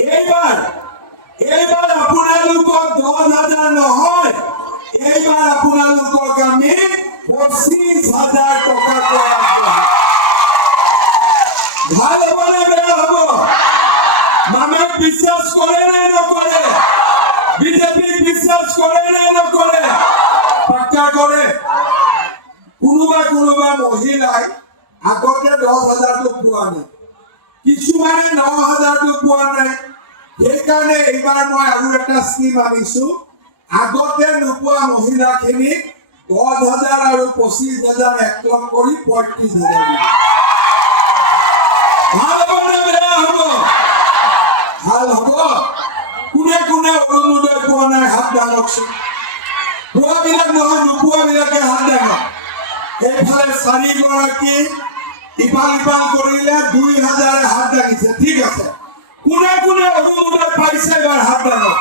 এইবাৰ আপোনালোকক 10,000 নহয়, এইবাৰ আপোনালোকক আমি 25,000 টকা ভাল হ'ব নে বেয়া হ'ব? মানুহে বিশ্বাস কৰে নে নকৰে? বিজেপিক বিশ্বাস কৰে নে নকৰে? পাক্কা কৰে। কোনোবা মহিলাই আগতে 10,000 পোৱা নাই, কিছুমানে 9,000 পোৱা নাই। সেইকাৰণে এইবাৰ মই আৰু এটা স্কিম আনিছো, আগতে নোপোৱা মহিলাখিনিক 10,000 আৰু 25,000 একলগ কৰি 35,000 ভাল হ'ব নে বেয়া হ'ব? ভাল হ'ব। কোনে অৰুণোদয় পোৱা নাই হাত দাঙকচোন। পোৱাবিলাক নহয়, নোপোৱাবিলাকে হাত দাঙক। এইফালে 4 গৰাকী ইফাল কৰিলে 2,000 হাত দাঙিছে। ঠিক আছে, কোনে অৰুণোদয় পাইছে এবাৰ হাত দাঙক।